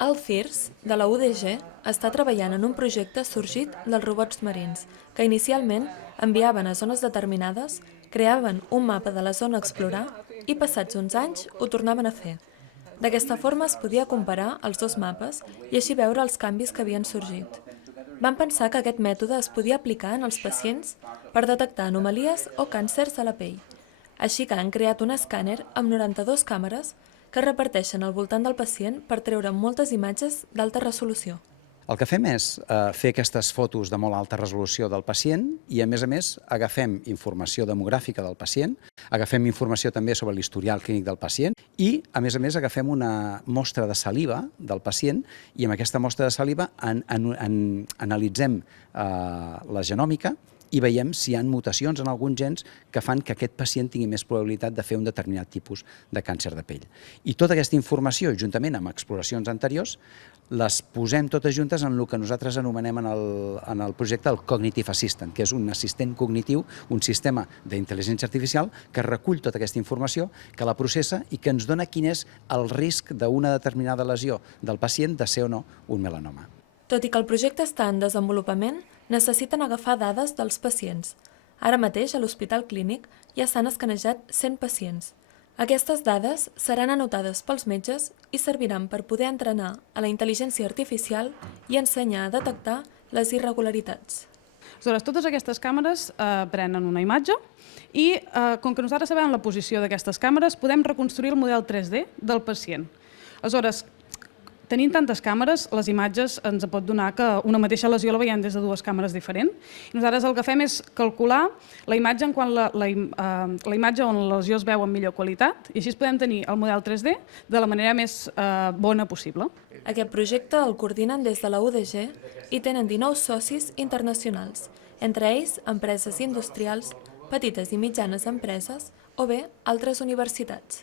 El CIRS, de la UDG, està treballant en un projecte sorgit dels robots marins, que inicialment enviaven a zones determinades, creaven un mapa de la zona a explorar i, passats uns anys, ho tornaven a fer. D'aquesta forma es podia comparar els dos mapes i així veure els canvis que havien sorgit. Van pensar que aquest mètode es podia aplicar en els pacients per detectar anomalies o càncers a la pell. Així que han creat un escàner amb 92 càmeres que es reparteixen al voltant del pacient per treure moltes imatges d'alta resolució. El que fem és fer aquestes fotos de molt alta resolució del pacient i, a més, agafem informació demogràfica del pacient, agafem informació també sobre l'historial clínic del pacient i, a més, agafem una mostra de saliva del pacient i amb aquesta mostra de saliva analitzem la genòmica i veiem si hi ha mutacions en alguns gens que fan que aquest pacient tingui més probabilitat de fer un determinat tipus de càncer de pell. I tota aquesta informació, juntament amb exploracions anteriors, les posem totes juntes en el que nosaltres anomenem en el projecte el Cognitive Assistant, que és un assistent cognitiu, un sistema d'intel·ligència artificial que recull tota aquesta informació, que la processa i que ens dona quin és el risc d'una determinada lesió del pacient de ser o no un melanoma. Tot i que el projecte està en desenvolupament, necessiten agafar dades dels pacients. Ara mateix, a l'Hospital Clínic, ja s'han escanejat 100 pacients. Aquestes dades seran anotades pels metges i serviran per poder entrenar a la intel·ligència artificial i ensenyar a detectar les irregularitats. Aleshores, totes aquestes càmeres prenen una imatge i, com que nosaltres sabem la posició d'aquestes càmeres, podem reconstruir el model 3D del pacient. Aleshores, tenint tantes càmeres, les imatges ens pot donar que una mateixa lesió la veiem des de dues càmeres diferents. Nosaltres el que fem és calcular la imatge la imatge on la lesió es veu amb millor qualitat i així podem tenir el model 3D de la manera més bona possible. Aquest projecte el coordinen des de la UDG i tenen 19 socis internacionals, entre ells empreses industrials, petites i mitjanes empreses o bé altres universitats.